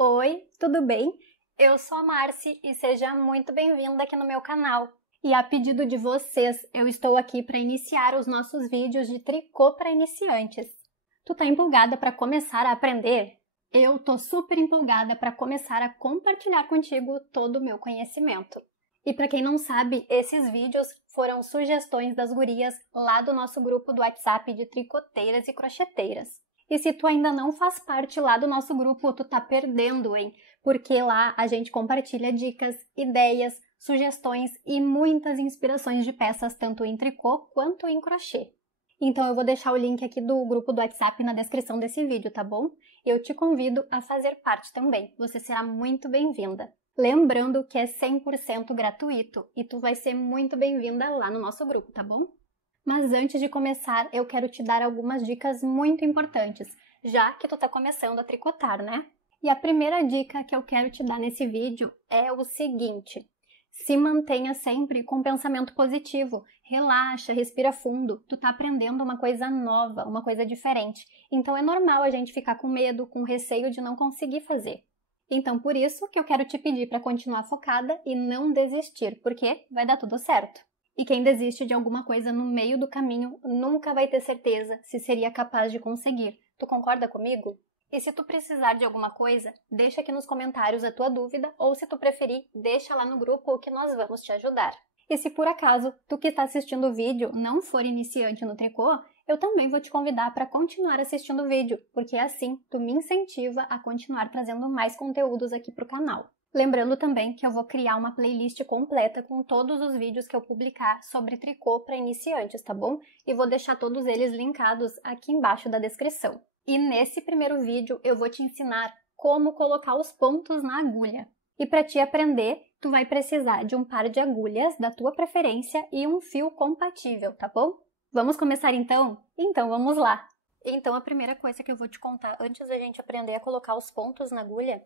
Oi, tudo bem? Eu sou a Marci e seja muito bem-vinda aqui no meu canal. E a pedido de vocês, eu estou aqui para iniciar os nossos vídeos de tricô para iniciantes. Tu tá empolgada para começar a aprender? Eu tô super empolgada para começar a compartilhar contigo todo o meu conhecimento. E para quem não sabe, esses vídeos foram sugestões das gurias lá do nosso grupo do WhatsApp de tricoteiras e crocheteiras. E se tu ainda não faz parte lá do nosso grupo, tu tá perdendo, hein? Porque lá a gente compartilha dicas, ideias, sugestões e muitas inspirações de peças tanto em tricô quanto em crochê. Então eu vou deixar o link aqui do grupo do WhatsApp na descrição desse vídeo, tá bom? Eu te convido a fazer parte também, você será muito bem-vinda. Lembrando que é 100% gratuito e tu vai ser muito bem-vinda lá no nosso grupo, tá bom? Mas antes de começar, eu quero te dar algumas dicas muito importantes, já que tu tá começando a tricotar, né? E a primeira dica que eu quero te dar nesse vídeo é o seguinte: se mantenha sempre com pensamento positivo, relaxa, respira fundo, tu tá aprendendo uma coisa nova, uma coisa diferente, então é normal a gente ficar com medo, com receio de não conseguir fazer. Então por isso que eu quero te pedir para continuar focada e não desistir, porque vai dar tudo certo. E quem desiste de alguma coisa no meio do caminho nunca vai ter certeza se seria capaz de conseguir. Tu concorda comigo? E se tu precisar de alguma coisa, deixa aqui nos comentários a tua dúvida ou se tu preferir, deixa lá no grupo que nós vamos te ajudar. E se por acaso tu que está assistindo o vídeo não for iniciante no tricô, eu também vou te convidar para continuar assistindo o vídeo, porque assim tu me incentiva a continuar trazendo mais conteúdos aqui para o canal. Lembrando também que eu vou criar uma playlist completa com todos os vídeos que eu publicar sobre tricô para iniciantes, tá bom? E vou deixar todos eles linkados aqui embaixo da descrição. E nesse primeiro vídeo eu vou te ensinar como colocar os pontos na agulha. E para te aprender, tu vai precisar de um par de agulhas da tua preferência e um fio compatível, tá bom? Vamos começar então? Então vamos lá! Então a primeira coisa que eu vou te contar antes da gente aprender a colocar os pontos na agulha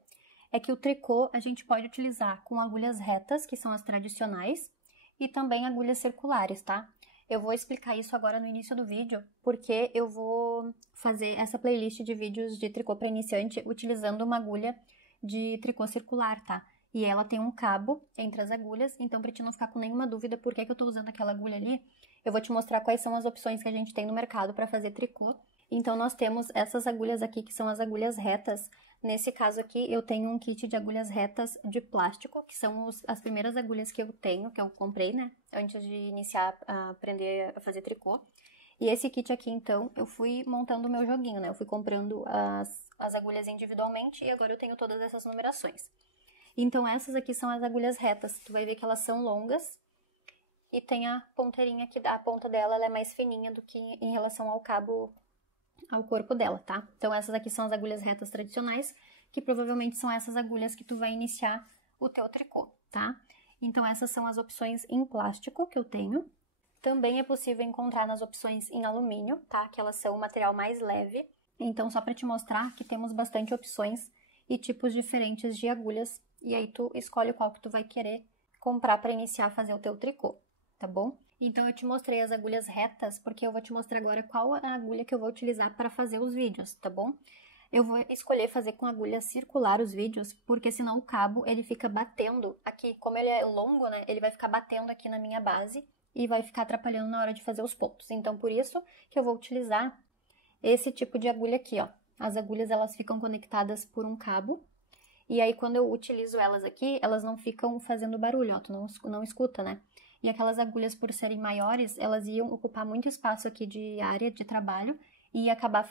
é que o tricô a gente pode utilizar com agulhas retas, que são as tradicionais, e também agulhas circulares, tá? Eu vou explicar isso agora no início do vídeo, porque eu vou fazer essa playlist de vídeos de tricô para iniciante utilizando uma agulha de tricô circular, tá? E ela tem um cabo entre as agulhas, então para ti não ficar com nenhuma dúvida por que eu tô usando aquela agulha ali, eu vou te mostrar quais são as opções que a gente tem no mercado para fazer tricô. Então nós temos essas agulhas aqui, que são as agulhas retas. Nesse caso aqui, eu tenho um kit de agulhas retas de plástico, que são as primeiras agulhas que eu tenho, que eu comprei, né, antes de iniciar a aprender a fazer tricô. E esse kit aqui, então, eu fui montando o meu joguinho, né, eu fui comprando as agulhas individualmente e agora eu tenho todas essas numerações. Então, essas aqui são as agulhas retas, tu vai ver que elas são longas e tem a ponteirinha aqui, a ponta dela ela é mais fininha do que em relação ao cabo, ao corpo dela, tá? Então essas aqui são as agulhas retas tradicionais, que provavelmente são essas agulhas que tu vai iniciar o teu tricô, tá? Então essas são as opções em plástico que eu tenho. Também é possível encontrar nas opções em alumínio, tá? Que elas são um material mais leve. Então só para te mostrar que temos bastante opções e tipos diferentes de agulhas, e aí tu escolhe qual que tu vai querer comprar para iniciar a fazer o teu tricô, tá bom? Então eu te mostrei as agulhas retas, porque eu vou te mostrar agora qual a agulha que eu vou utilizar para fazer os vídeos, tá bom? Eu vou escolher fazer com agulha circular os vídeos, porque senão o cabo ele fica batendo aqui, como ele é longo, né? Ele vai ficar batendo aqui na minha base e vai ficar atrapalhando na hora de fazer os pontos. Então por isso que eu vou utilizar esse tipo de agulha aqui, ó. As agulhas elas ficam conectadas por um cabo, e aí quando eu utilizo elas aqui, elas não ficam fazendo barulho, ó, tu não escuta, né? E aquelas agulhas, por serem maiores, elas iam ocupar muito espaço aqui de área de trabalho e ia acabar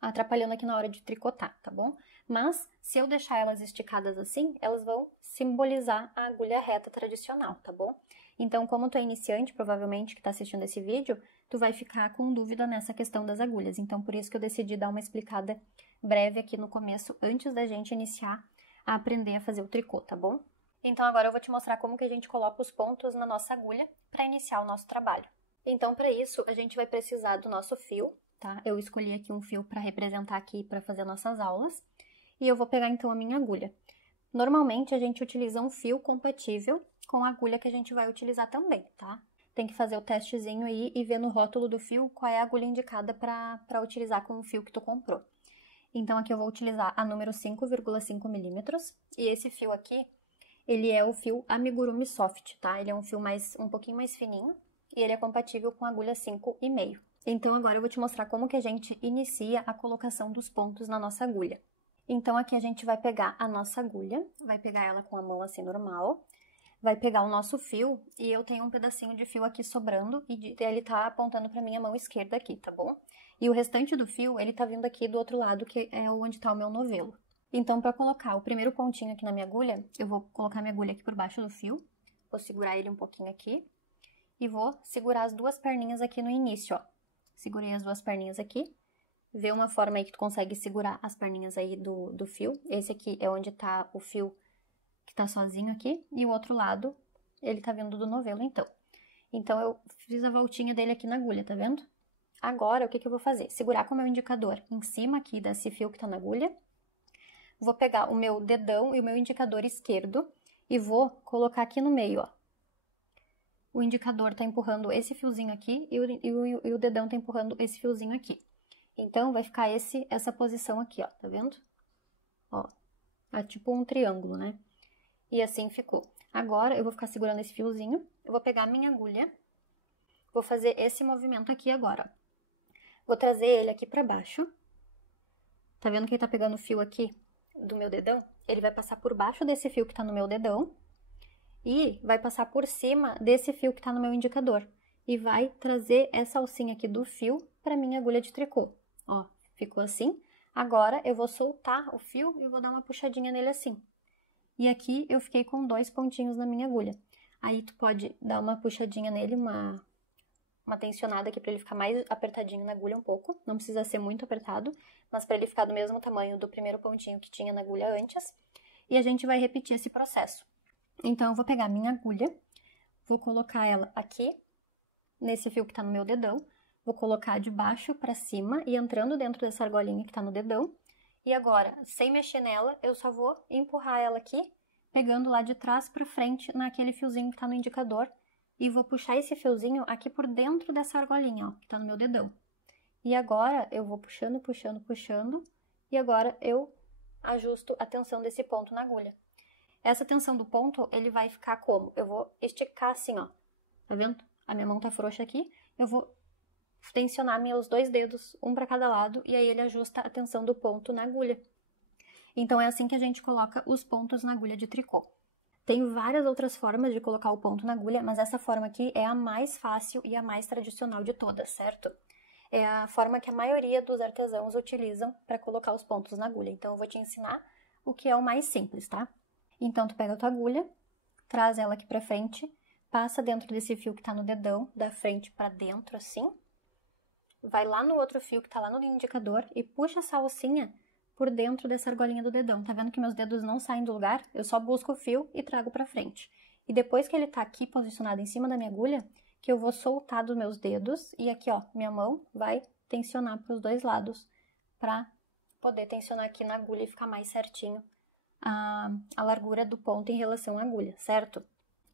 atrapalhando aqui na hora de tricotar, tá bom? Mas, se eu deixar elas esticadas assim, elas vão simbolizar a agulha reta tradicional, tá bom? Então, como tu é iniciante, provavelmente, que tá assistindo esse vídeo, tu vai ficar com dúvida nessa questão das agulhas. Então, por isso que eu decidi dar uma explicada breve aqui no começo, antes da gente iniciar a aprender a fazer o tricô, tá bom? Então agora eu vou te mostrar como que a gente coloca os pontos na nossa agulha para iniciar o nosso trabalho. Então para isso a gente vai precisar do nosso fio, tá? Eu escolhi aqui um fio para representar aqui para fazer nossas aulas e eu vou pegar então a minha agulha. Normalmente a gente utiliza um fio compatível com a agulha que a gente vai utilizar também, tá? Tem que fazer o testezinho aí e ver no rótulo do fio qual é a agulha indicada para utilizar com o fio que tu comprou. Então aqui eu vou utilizar a número 5,5 milímetros. E esse fio aqui, ele é o fio Amigurumi Soft, tá? Ele é um fio um pouquinho mais fininho e ele é compatível com a agulha 5,5. Então agora eu vou te mostrar como que a gente inicia a colocação dos pontos na nossa agulha. Então aqui a gente vai pegar a nossa agulha, vai pegar ela com a mão assim normal, vai pegar o nosso fio e eu tenho um pedacinho de fio aqui sobrando e ele tá apontando pra minha mão esquerda aqui, tá bom? E o restante do fio, ele tá vindo aqui do outro lado, que é onde tá o meu novelo. Então, pra colocar o primeiro pontinho aqui na minha agulha, eu vou colocar minha agulha aqui por baixo do fio, vou segurar ele um pouquinho aqui e vou segurar as duas perninhas aqui no início, ó. Segurei as duas perninhas aqui. Vê uma forma aí que tu consegue segurar as perninhas aí do fio. Esse aqui é onde tá o fio que tá sozinho aqui. E o outro lado, ele tá vindo do novelo, então. Então, eu fiz a voltinha dele aqui na agulha, tá vendo? Agora, o que eu vou fazer? Segurar com o meu indicador em cima aqui desse fio que tá na agulha. Vou pegar o meu dedão e o meu indicador esquerdo e vou colocar aqui no meio, ó. O indicador tá empurrando esse fiozinho aqui e o dedão tá empurrando esse fiozinho aqui. Então, vai ficar essa posição aqui, ó, tá vendo? Ó, é tipo um triângulo, né? E assim ficou. Agora, eu vou ficar segurando esse fiozinho, eu vou pegar a minha agulha, vou fazer esse movimento aqui agora, ó. Vou trazer ele aqui pra baixo. Tá vendo que ele tá pegando o fio aqui do meu dedão? Ele vai passar por baixo desse fio que tá no meu dedão e vai passar por cima desse fio que tá no meu indicador. E vai trazer essa alcinha aqui do fio pra minha agulha de tricô. Ó, ficou assim. Agora, eu vou soltar o fio e vou dar uma puxadinha nele assim. E aqui, eu fiquei com 2 pontinhos na minha agulha. Aí, tu pode dar uma puxadinha nele, uma tensionada aqui pra ele ficar mais apertadinho na agulha um pouco. Não precisa ser muito apertado, mas pra ele ficar do mesmo tamanho do primeiro pontinho que tinha na agulha antes. E a gente vai repetir esse processo. Então, eu vou pegar a minha agulha, vou colocar ela aqui, nesse fio que tá no meu dedão. Vou colocar de baixo pra cima e entrando dentro dessa argolinha que tá no dedão. E agora, sem mexer nela, eu só vou empurrar ela aqui, pegando lá de trás pra frente naquele fiozinho que tá no indicador. E vou puxar esse fiozinho aqui por dentro dessa argolinha, ó, que tá no meu dedão. E agora, eu vou puxando, puxando, puxando. E agora, eu ajusto a tensão desse ponto na agulha. Essa tensão do ponto, ele vai ficar como? Eu vou esticar assim, ó. Tá vendo? A minha mão tá frouxa aqui. Eu vou tensionar meus 2 dedos, um para cada lado, e aí ele ajusta a tensão do ponto na agulha. Então, é assim que a gente coloca os pontos na agulha de tricô. Tem várias outras formas de colocar o ponto na agulha, mas essa forma aqui é a mais fácil e a mais tradicional de todas, certo? É a forma que a maioria dos artesãos utilizam para colocar os pontos na agulha. Então, eu vou te ensinar o que é o mais simples, tá? Então, tu pega a tua agulha, traz ela aqui pra frente, passa dentro desse fio que tá no dedão, da frente pra dentro, assim. Vai lá no outro fio que tá lá no indicador e puxa essa alcinha por dentro dessa argolinha do dedão. Tá vendo que meus dedos não saem do lugar? Eu só busco o fio e trago pra frente. E depois que ele tá aqui posicionado em cima da minha agulha, que eu vou soltar dos meus dedos e aqui, ó, minha mão vai tensionar pros 2 lados pra poder tensionar aqui na agulha e ficar mais certinho a largura do ponto em relação à agulha, certo?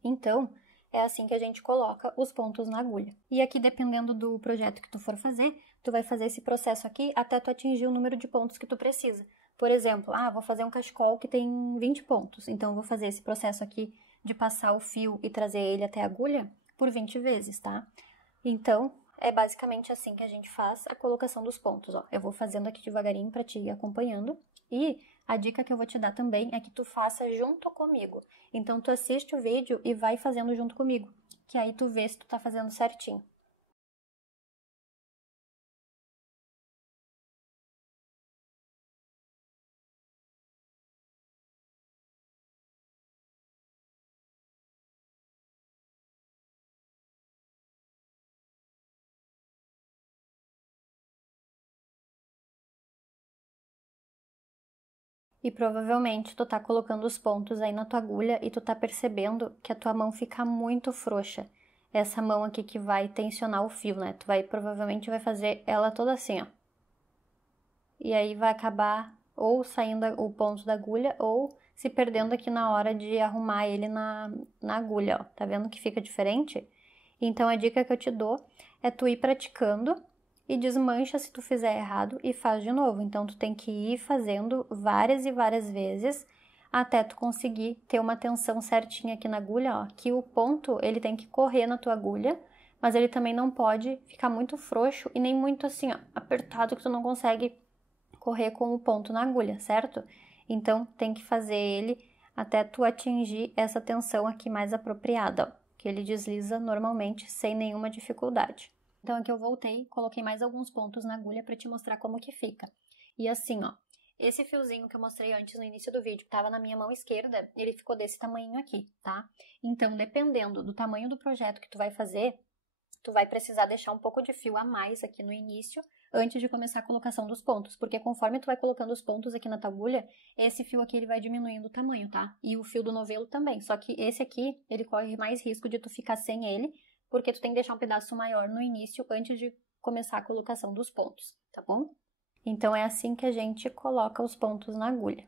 Então, é assim que a gente coloca os pontos na agulha. E aqui, dependendo do projeto que tu for fazer, tu vai fazer esse processo aqui até tu atingir o número de pontos que tu precisa. Por exemplo, vou fazer um cachecol que tem 20 pontos, então eu vou fazer esse processo aqui de passar o fio e trazer ele até a agulha por 20 vezes, tá? Então, é basicamente assim que a gente faz a colocação dos pontos, ó. Eu vou fazendo aqui devagarinho pra te ir acompanhando. E a dica que eu vou te dar também é que tu faça junto comigo. Então, tu assiste o vídeo e vai fazendo junto comigo, que aí tu vê se tu tá fazendo certinho. E provavelmente tu tá colocando os pontos aí na tua agulha e tu tá percebendo que a tua mão fica muito frouxa. Essa mão aqui que vai tensionar o fio, né? Tu provavelmente vai fazer ela toda assim, ó. E aí vai acabar ou saindo o ponto da agulha ou se perdendo aqui na hora de arrumar ele na agulha, ó. Tá vendo que fica diferente? Então, a dica que eu te dou é tu ir praticando e desmancha se tu fizer errado e faz de novo. Então, tu tem que ir fazendo várias e várias vezes até tu conseguir ter uma tensão certinha aqui na agulha, ó. Que o ponto, ele tem que correr na tua agulha, mas ele também não pode ficar muito frouxo e nem muito assim, ó, apertado que tu não consegue correr com o ponto na agulha, certo? Então, tem que fazer ele até tu atingir essa tensão aqui mais apropriada, ó, que ele desliza normalmente sem nenhuma dificuldade. Então, aqui eu voltei, coloquei mais alguns pontos na agulha para te mostrar como que fica. E assim, ó, esse fiozinho que eu mostrei antes no início do vídeo, que estava na minha mão esquerda, ele ficou desse tamanho aqui, tá? Então, dependendo do tamanho do projeto que tu vai fazer, tu vai precisar deixar um pouco de fio a mais aqui no início, antes de começar a colocação dos pontos, porque conforme tu vai colocando os pontos aqui na tua agulha, esse fio aqui ele vai diminuindo o tamanho, tá? E o fio do novelo também, só que esse aqui, ele corre mais risco de tu ficar sem ele, porque tu tem que deixar um pedaço maior no início antes de começar a colocação dos pontos, tá bom? Então é assim que a gente coloca os pontos na agulha.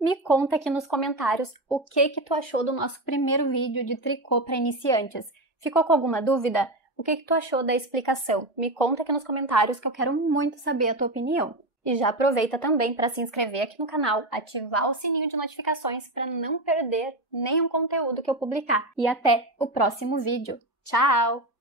Me conta aqui nos comentários o que tu achou do nosso primeiro vídeo de tricô para iniciantes. Ficou com alguma dúvida? O que tu achou da explicação? Me conta aqui nos comentários que eu quero muito saber a tua opinião. E já aproveita também para se inscrever aqui no canal, ativar o sininho de notificações para não perder nenhum conteúdo que eu publicar. E até o próximo vídeo. Tchau!